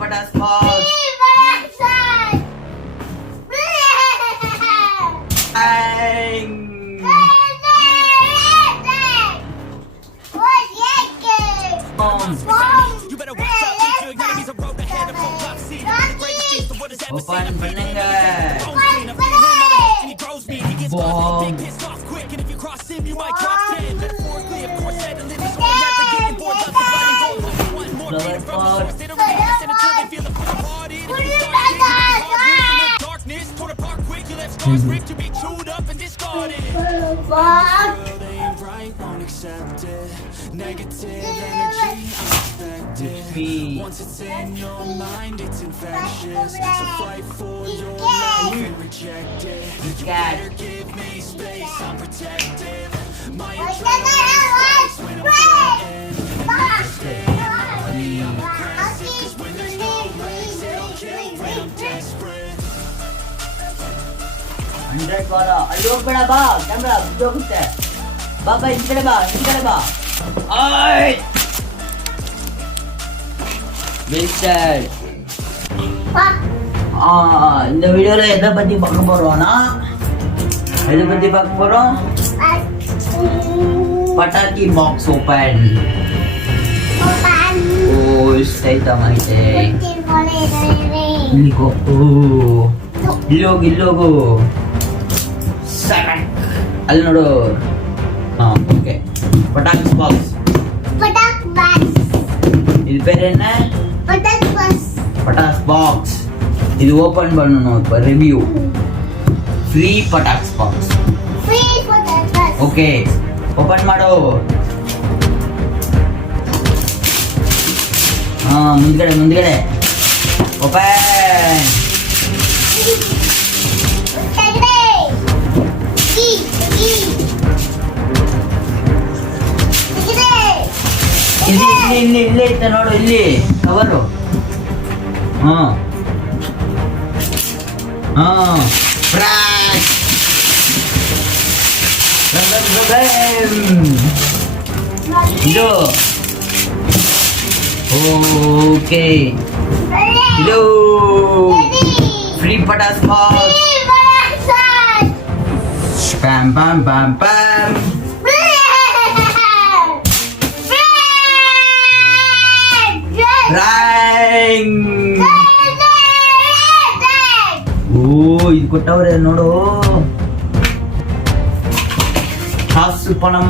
patas box. Bang. You better watch out, keep your enemies a road ahead of a rough scene. The greatest things the world has ever seen. Open banana. He grows me, he gets off, big pissed off quick, and if you cross him, you might drop dead. Metaphorically, of course, had to live so I'm never getting bored. Love the blood and gold, hope one more freedom from the source. They don't really listen until they feel the full party. In the darkness, torn apart quick, you left scars ripped to be chewed up and discarded. World ain't right, won't accept it. Negative energy, unexpected. Once it's in your mind, it's infectious. So fight for your life and reject it. You better give me space, I'm protective. My adrenaline when I'm fighting. Stay on the aggressive, 'cause when there's no legs, they'll kill when I'm desperate. 100 ಬಾಲ ಅಲ್ಲಿ ಹೋಗ್ಬೇಡ ಬಾ camera ಹೋಗುತ್ತೆ ಬಾ ಬಾ ಈ ಕಡೆ ಬಾ ಆಯ್ மிஸ்டர் இந்த வீடியோல எதை பத்தி பார்க்க போறோம்னா பட்டாக்கி பாக்ஸ் ஓபன் ஓ ஸ்டைல் மாயிட்டே இಲ್ಲಿಗೋ ಇಲ್ಲೋಗು ಸೆಕೆಂಡ್ ಅಲ್ಲಿ ನೋಡು ಓಕೆ ಪಟಾಕ್ಸ್ ಬಾಕ್ಸ್ இது பேர் என்ன பட்டாஸ் பாக்ஸ் இது ஓபன் பண்ணனும் இப்ப ரிவ்யூ ಫ್ರೀ ಪಟಾಕ್ಸ್ ಬಾಕ್ಸ್ ಓಕೆ ಓಪನ್ ಮಾಡು ಮುಂದ್ಗಡೆ ಓಪನ್ ಇಲ್ಲಿ ಐತೆ ನೋಡು ಇಲ್ಲಿ ಕವರು ಇದು ಓಕೆ ಇದು free potash box Pam Pam Pam Pam ಓ ಇದು ಕೊಟ್ಟವ್ರೆ ನೋಡು ಕಾಸು ಪಣಂ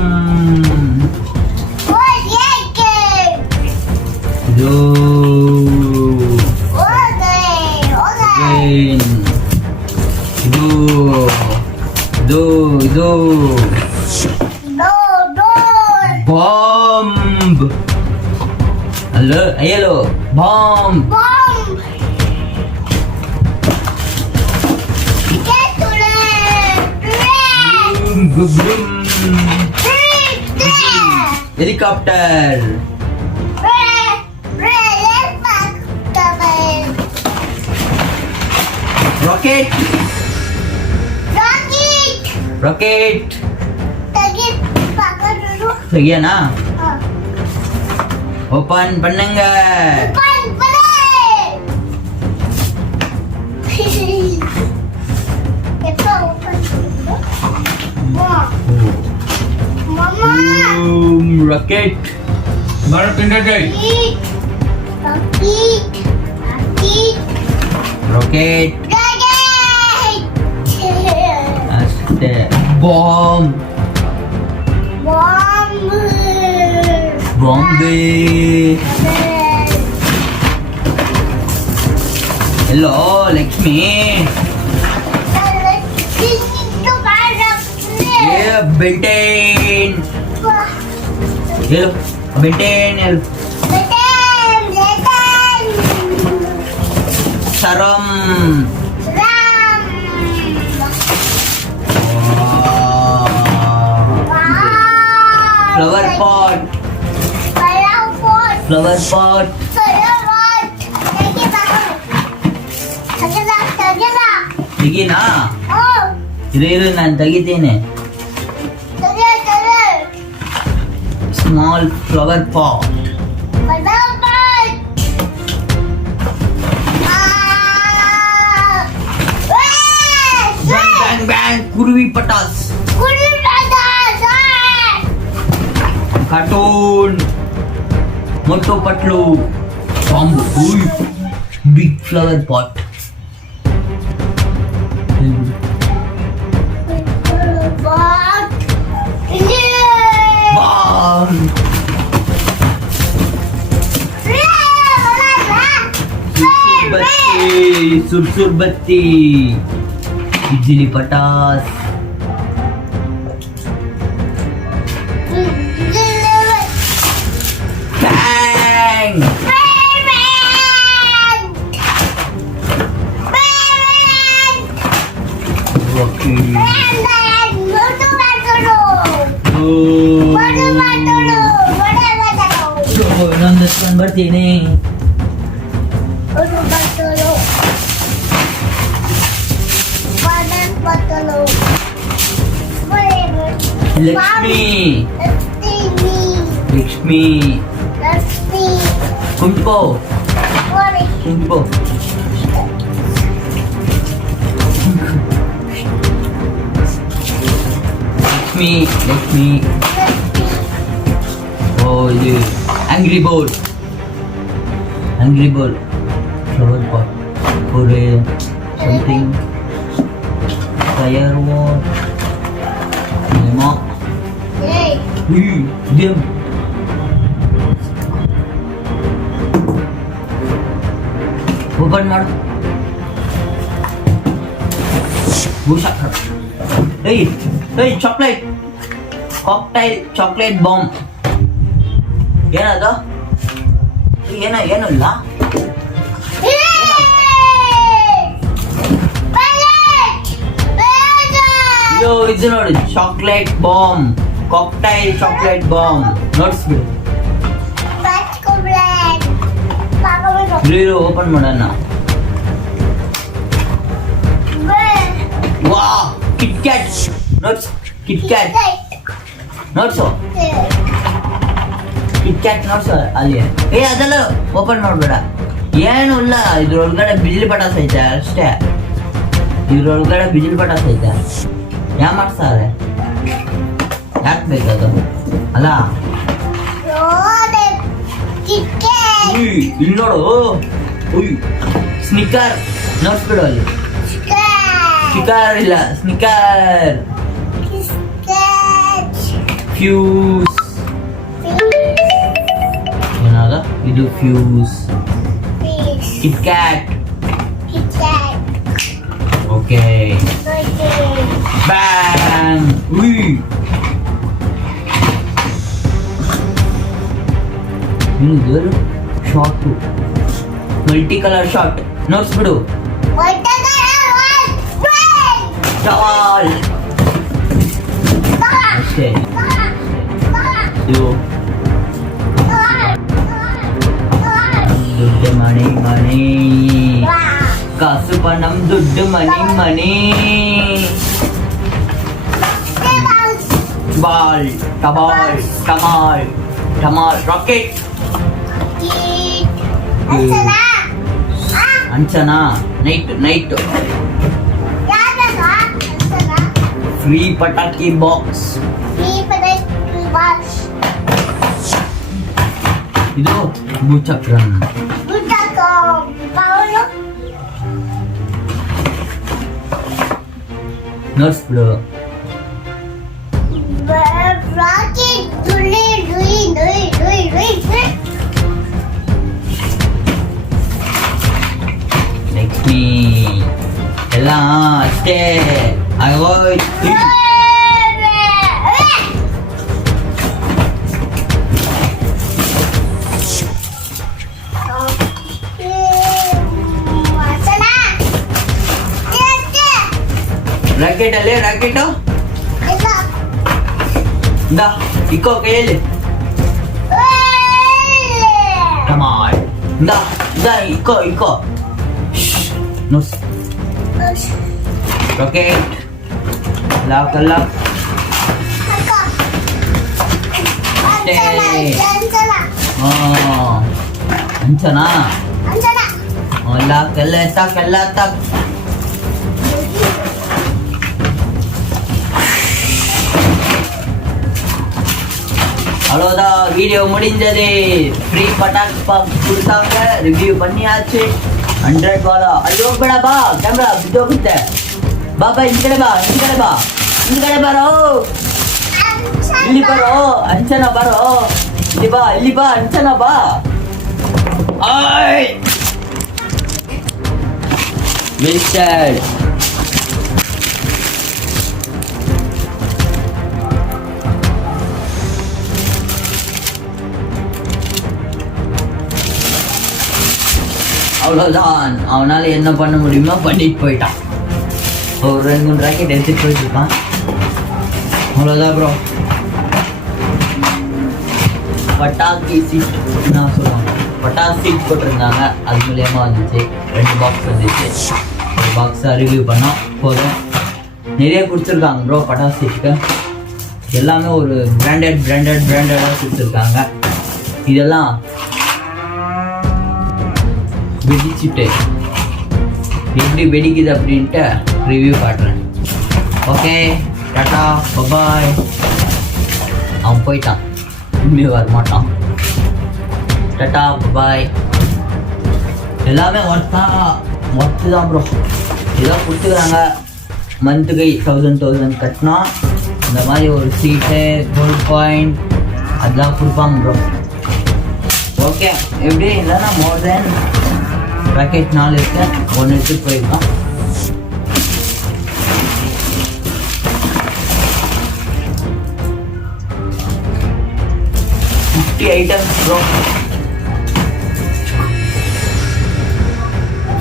ಇದು ಇದು ಬಾಂಬ್ ಅಯ್ಯೋ ಬಾಂಬ್ ಹೆಲಿಕಾಪ್ಟರ್ ರಾಕೆಟ್ ತೆಗಿಯನಾ ஓபன் பண்ணுங்க ராக்கெட் மார பிங்கை ராக்கெட் அஸ்தே பாம் ಬಾಂಬೆ ಎಲ್ಲೋ ಲಕ್ಷ್ಮಿ ಬೆಲ್ಟೇನ್ ಹೇಳು ಬೆಲ್ಟೇನ್ ಹೇಳು ಸರಂ ಫ್ಲವರ್ ಪಾಟ್ ತೆಗಿನಾ ಇರು ನಾನು ತೆಗಿತೀನಿ ಸ್ಮಾಲ್ ಫ್ಲವರ್ ಪಾಟ್ कुर्वी पटास cartoon Motu Patlu bomb big flower pot सुरसुर बत्ती बिजली पटास बैंग नंदन ಬರ್ತೀನಿ लक्ष्मी लक्ष्मी कुंपो कुंपो लक्ष्मी लक्ष्मी oh ये angry bird flower pot or something firework lemon diam open ಮಾಡು busa hey chocolate cocktail chocolate bomb ಏನದು ಏನು ಇಲ್ಲ ಇದು ನೋಡಿ chocolate bomb cocktail chocolate bomb ನೋಡ್ಸ್ಬಿಡು ಓಪನ್ ಮಾಡೋಣ ವಾ Kit Kat notes Kit Kat notes Kit Kat notes ಅಲ್ಲಿ ಅದೆಲ್ಲ ಓಪನ್ ಮಾಡ್ಬೇಡ ಏನು ಇಲ್ಲ ಇದ್ರೊಳಗಡೆ ಬಿಜಿಲಿ ಪಟಾಸ್ ಐತೆ ಅಷ್ಟೇ ಇದ್ರೊಳಗಡೆ ಬಿಜಿಲಿ ಪಟಾಸ್ ಐತೆ ಯಾ ಮಾಡ್ತಾರೆ ಯಾಕೆ ಬೇಕದು ಅಲ್ಲ ಇಲ್ಲಿ ನೋಡು ಸ್ನಿಕರ್ ನೋಡ್ಸ್ಬಿಡು ಅಲ್ಲಿ ಸ್ಟಿಕರ್ ಇಲ್ಲ ಸ್ನಿಕರ್ ಫ್ಯೂಸ್ ಏನಾದ ಇದು fuse Kit Kat okay bang ಇದು ಶಾರ್ಟ್ ಮಲ್ಟಿ ಕಲರ್ ಶಾರ್ಟ್ ನೋಡ್ಸ್ಬಿಡು ಟವಲ್ ಅಷ್ಟೇ ದುಡ್ಡು ಮಣಿ ಮಣಿ ಕಾಸು ಪಣಂ ದುಡ್ಡು ಮಣಿ ಮಣಿ ಬಾಲ್ ಟಬಾಲ್ ಟಮಾಲ್ ಟಮಾಲ್ ರಾಕೆಟ್ ಅಂಚನಾ ನೈಟ್ ಫ್ರೀ ಪಟಾಕಿ ಬಾಕ್ಸ್ ಇದು ಭೂಚಕ್ರನ್ ನೋಡ್ಸ್ಬಿಡು ಲಕ್ಷ್ಮಿ ಎಲ್ಲ ಅಷ್ಟೇ ಆಗೋಯ್ತು ರಾಕೆಟ್ ಅಲ್ಲೇ ರಾಕೆಟು ಇಂದ ಇಕ್ಕೋ ಕೈಯಲ್ಲಿ ಟಮಾಲ್ ಇಂದ ಇಕ್ಕೋ ನೋಸ್ ರಾಕೆಟ್ ಲಾಕ್ ಅಂಚನಾ ಲಾಕ್ ಎಲ್ಲ ತಕ್ அவ்வளோதான், வீடியோ முடிஞ்சது. ஃப்ரீ பட்டாசு பாக்ஸ் கொடுத்தாங்க, ரிவ்யூ பண்ணியாச்சு. 100 வாலா. ஐயோ படாபா கேமரா விட்டோ குத்த பாபா இந்த கடை பாரோ ಇಲ್ಲಿ ಬರೋ ಅಂಚನ ಬರೋ ಇಲ್ಲಿ ಬಾ ಅಂಚನ ಬಾ. ಆಯ್ ಮಿಸ್ಟರ್ அவ்வளோதான், அவனால என்ன பண்ண முடியுமோ பண்ணிட்டு போயிட்டான். ஒரு 2-3 ராக்கெட் எடுத்துட்டு போயிட்டு இருக்கான். அவ்வளோதான் ப்ரோ. பட்டாக்கி சீட் நான் சொல்லுவாங்க, பட்டாசு சீட் போட்டிருந்தாங்க, அது மூலியமாக வந்துச்சு. 2 பாக்ஸ் வந்துச்சு. ஒரு பாக்ஸை ரிவ்யூ பண்ணோம் போதும். நிறைய கொடுத்துருக்காங்க ப்ரோ பட்டாசு சீட்டுக்கு. எல்லாமே ஒரு பிராண்டடாக கொடுத்துருக்காங்க. இதெல்லாம் வெடிச்சுட்டு எப்படி வெடிக்குது அப்படின்ட்டு ரிவ்யூ காட்டுறேன். Okay, tata bye bye. அவன் போயிட்டான், இனிமேல் வரமாட்டான். Tata bye bye. எல்லாமே ஒர்த்து தான் ப்ரோ. இதெல்லாம் கொடுத்துக்கிறாங்க. மந்த்துக்கு 1000 கட்டினா இந்த மாதிரி ஒரு சீட்டு, கோல்ட் காயின் அதெல்லாம் கொடுப்பாங்க ப்ரோ. ஓகே, எப்படி இல்லைன்னா மோர் தென் ராக்கெட் 4 இருக்கு, 1 எடுத்துட்டு போயிருக்கான். ஐட்டம்ஸ் ப்ரோ,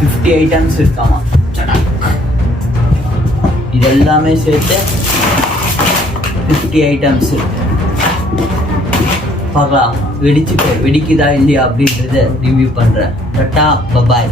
50 ஐட்டம்ஸ் இருக்காமா. இதெல்லாமே சேர்த்து 50 ஐட்டம்ஸ் இருக்கு. பார்க்கலாம் வெடிக்குதா இல்லையா அப்படின்றத ரிவ்யூ பண்றேன். Tata bye bye.